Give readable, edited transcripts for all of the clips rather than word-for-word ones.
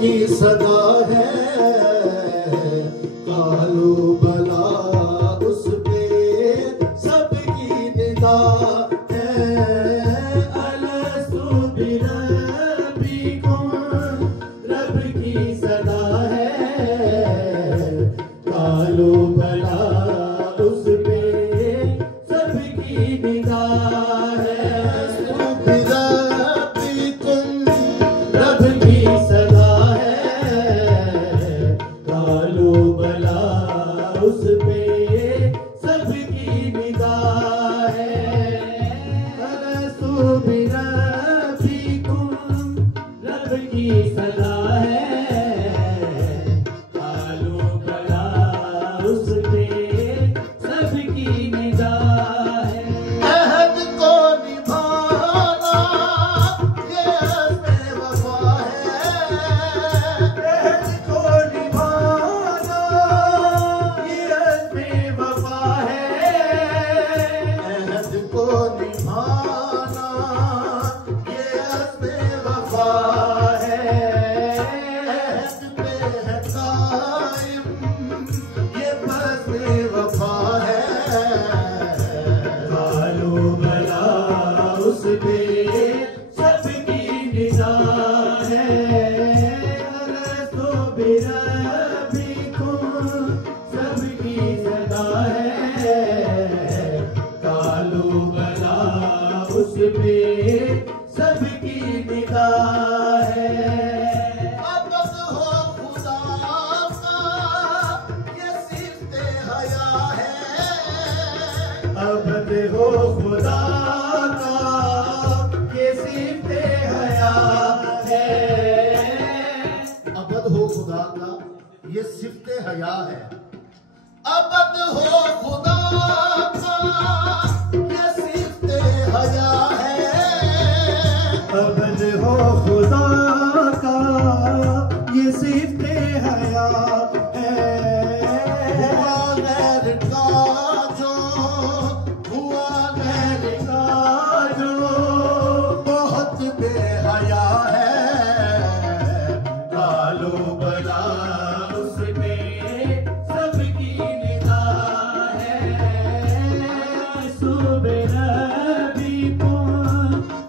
की सदा है, कालो बला उस पे सबकी निदा है। अलस्तु बिरब्बिकुम, रब की सदा है, कालो बला उस पे सबकी निदा है। रब की सदा है, कालो बला उस पे सबकी निदा है। अलस्तु बिरब्बिकुम, रब की सदा है, कालो बला उस पे सबकी निदा है। अहद को निभाना ये अज़्म वफ़ा है, अहद को निभाना ये अज़्म वफ़ा है, अहद को निभाना ये अज़्म वफ़ा है। अहद पे है कायम ये बज़्म वफ़ा है, कालो बला उस पे सबकी निदा है। अलस्तु बिरब्बिकुम, सबकी सदा है, कालो बला उस पे सबकी निदा है। अबद हो खुदा का ये सिफ़्ते हया है, अबद हो खुदा का ये सिफ़्ते हया है। अबद हो खुदा का ये सिफ़्ते हया है, अबद हो खुदा का ये सिफ़्ते हया है, अबद हो खुदा का ये सिफ़्ते हया है। हुआ गैर का जो, हुआ गैर का जो बहुत बेहया है, कालो बला उस पे सबकी निदा है। अलस्तु बिरब्बिकुम,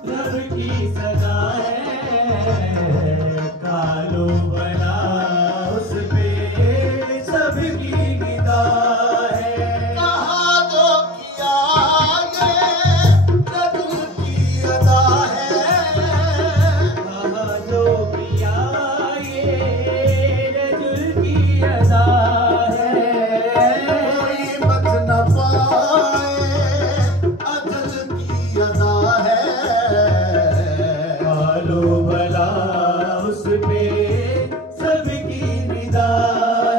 रब की सदा है, कालो बला उस पे सबकी निदा है। कहा जो किया ये रजुल की अदा है, कहा जो किया ये रजुल की अदा है। कोई बच न पाए अजल की अदा है, कालो बला उस पे सबकी निदा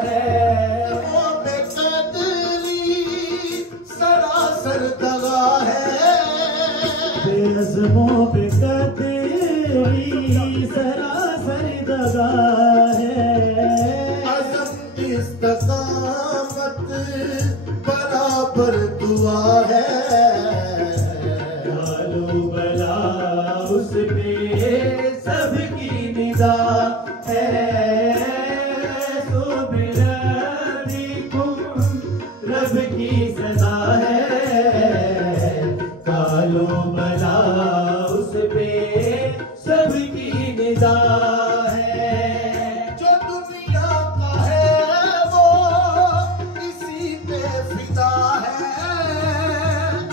है। वो बेकदरी सरासर दगा है, बेअज़्मों पे कदरी सरासर दगा है। अज़म इस्तक़ामत बराबर दुआ है, कालो बला उस पे सबकी निदा है। अलस्तु बिरब्बिकुम, रब की सदा है, कालो बला उस पे सबकी निदा है। जो दुनिया का है वो इसी पे फिदा है,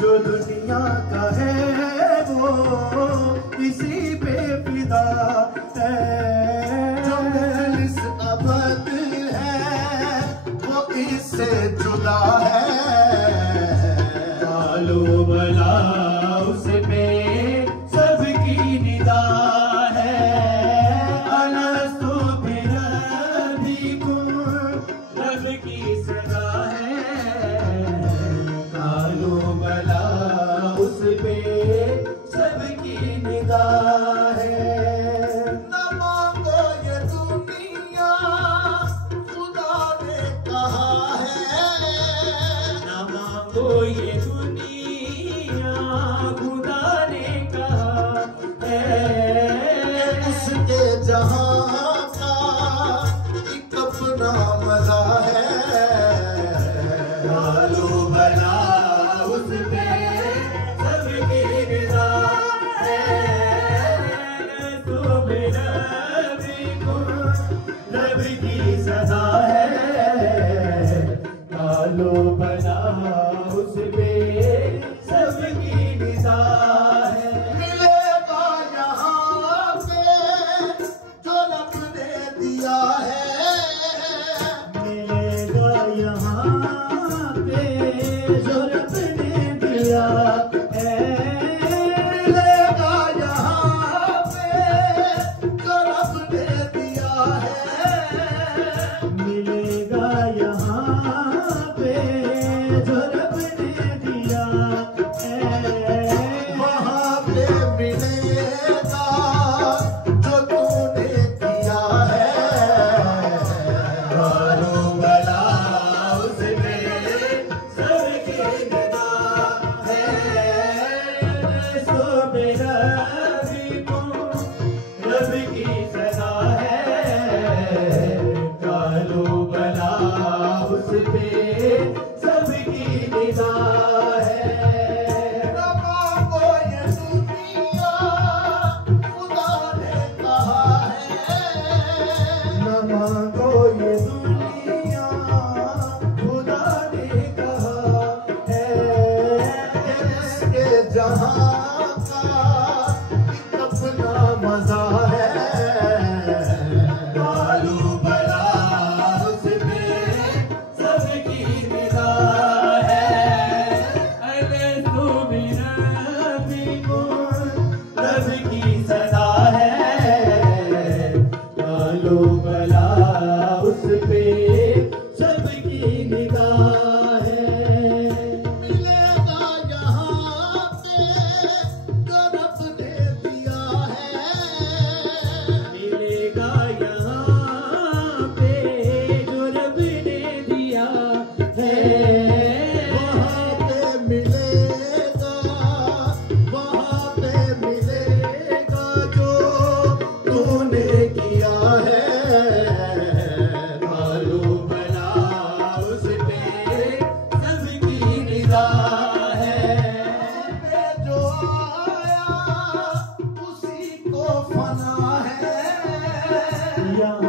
जो दुनिया का है वो इसी पे फिदा है। जो मुखलिस अबद है वो इससे जुदा है, कालो बला उस पे सबकी निदा है। अलस्तु बिरब्बिकुम, रब की सदा है, कालो बला उस पे सबकी निदा है। न मांगो ये दुनिया खुदा ने कहा है, न मांगो ये दुनिया खुदा ने कहा है। उसके जहां का दिया है, मिलेगा यहाँ पे जो रब ने दिया है, मिलेगा यहाँ पे जो रब ने दिया है, मिलेगा यहाँ पे जो रब ने दिया है, वहाँ पे मिलेगा जो तूने किया है, मारो भला उसमें सबकी निगाह है, सो मेरा भी को रब की सदा है, कालो भला उस पे सबकी निगाह है, न मांगो ये दुनिया खुदा ने कहा है, न मांगो ये दुनिया खुदा ने कहा है, इसके जहां का एक अपना मजा है, कालू भला उस पे सबकी निगाह है, अरे तू मेरा भी को रब की सदा है, कालू भला उस पे सबकी निगाह है, मिलेगा यहाँ पे जो रब ने दिया है, मिलेगा यहाँ पे जो रब ने दिया है, वहाँ पे मिलेगा, वहाँ पे मिलेगा जो तूने किया है, मालूम भला उस पे सबकी निगाह है, पे जो आया उसी को फना है, यहाँ